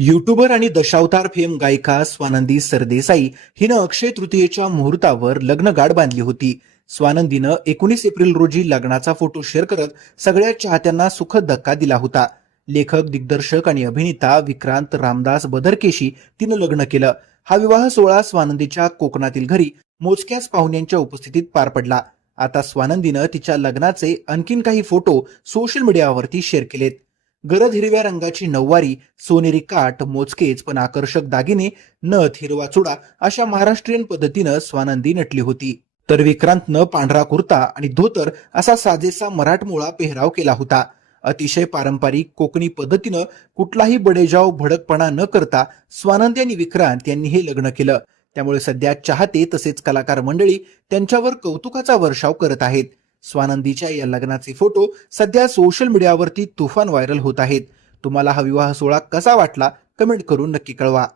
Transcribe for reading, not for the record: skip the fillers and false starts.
YouTuber आणि दशावतार fame गायिका स्वानंदी सरदेसाई हिनं अक्षय तृतीयेच्या मुहूर्तावर लग्न गाठ बांधली होती. स्वानंदीनं 19 एप्रिल रोजी लग्नाचा फोटो शेअर करत सगळ्या चाहत्यांना सुखद धक्का दिला होता. लेखक, दिग्दर्शक आणि अभिनेता विक्रांत रामदास बदरकेशी तिनं लग्न केलं. हा विवाह सोहळा स्वानंदीच्या कोकणातील घरी मोजक्याच पाहुण्यांच्या उपस्थितीत पार पडला. आता स्वानंदीनं तिच्या लग्नाचे आणखीन काही फोटो सोशल मीडियावरती शेअर केलेत. गडद हिरव्या रंगाची नऊवारी, सोनेरी काठ, मोजकेच पण आकर्षक दागिने, नथ, हिरवा चुडा अशा महाराष्ट्रीयन पद्धतीनं स्वानंदी नटली होती. तर विक्रांतनं पांढरा कुर्ता आणि धोतर असा साजेसा मराठमोळा पेहराव केला होता. अतिशय पारंपरिक कोकणी पद्धतीनं कुठलाही बडेजाव भडकपणा न करता स्वानंदी आणि विक्रांत यांनी हे लग्न केलं. त्यामुळे सध्या चाहते तसेच कलाकार मंडळी त्यांच्यावर कौतुकाचा वर्षाव करत आहेत. स्वानंदीच्या या लग्नाचे फोटो सध्या सोशल मीडियावरती तुफान व्हायरल होत आहेत. तुम्हाला हा विवाह सोहळा कसा वाटला कमेंट करून नक्की कळवा.